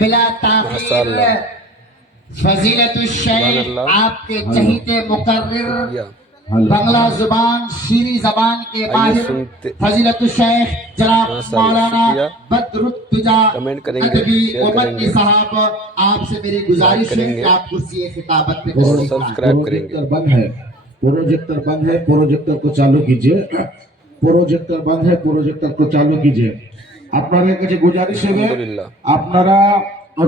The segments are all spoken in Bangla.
बिला ताखीर फजीलतुश शेख आपके चहीते मुकर्रिर बांग्ला जुबान शीरी जबान के माहिर फजीलतुश शेख जनाब मौलाना बदरुद्दुजा नदवी उम्मती साहब, आपसे मेरी गुजारिश है कि आप कुर्सी खिताबत पे सब्सक्राइब करेंगे। बंद है, प्रोजेक्टर बंद है, प्रोजेक्टर को चालू कीजिए। प्रोजेक्टर बंद है, प्रोजेक्टर को चालू कीजिए। আপনাদের কাছে গুজারিশ হবে আপনারা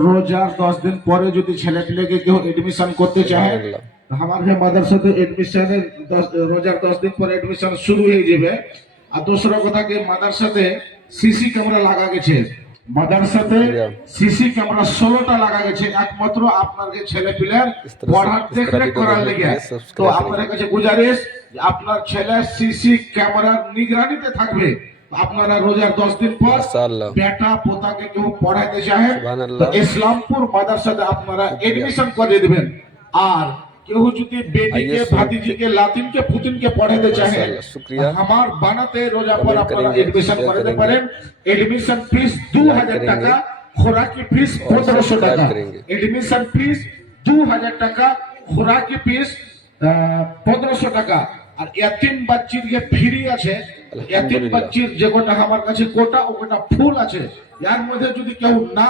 রোজার 10 দিন পরে যদি ছেলেপিলেকে কেউ এডমিশন করতে চায় हमारे মাদ্রাসাতে এডমিশনের রোজার 10 দিন পরে এডমিশন শুরু হয়ে যাবে। আর দোসরা কথা কি মাদ্রাসাতে সিসি ক্যামেরা লাগা গেছে, মাদ্রাসাতে সিসি ক্যামেরা 16টা লাগা গেছে একমাত্র আপনাদের ছেলেপিলের পড়ার দেখরেখ করার লাগি। তো আপনাদের কাছে গুজারিশ আপনার ছেলে সিসি ক্যামেরার নিগরানিতে থাকবে। আপনারা রোজার 10 দিন পর বেটা পোতাকে কেউ পড়াইতে চায় তো ইসলামপুর মাদ্রাসাতে আপনারা এডমিশন করে দিবেন। আর কেউ যদি বেটিকে ভাতিজিকে লাতিনকে পুতিনকে পড়াইতে চায় আমার বানাতে রোজা পর আপনারা এডমিশন করাতে পারেন। এডমিশন ফিস 2000 টাকা, খোরাকি ফিস 1500 টাকা। এডমিশন ফিস 2000 টাকা, খোরাকি ফিস 1500 টাকা। আর এতিম বাচ্চির যে ফ্রি আছে, এতিম বাচ্চির যে কোটা আমার কাছে কোটা ও কোটা ফুল আছে, এর মধ্যে যদি কেউ না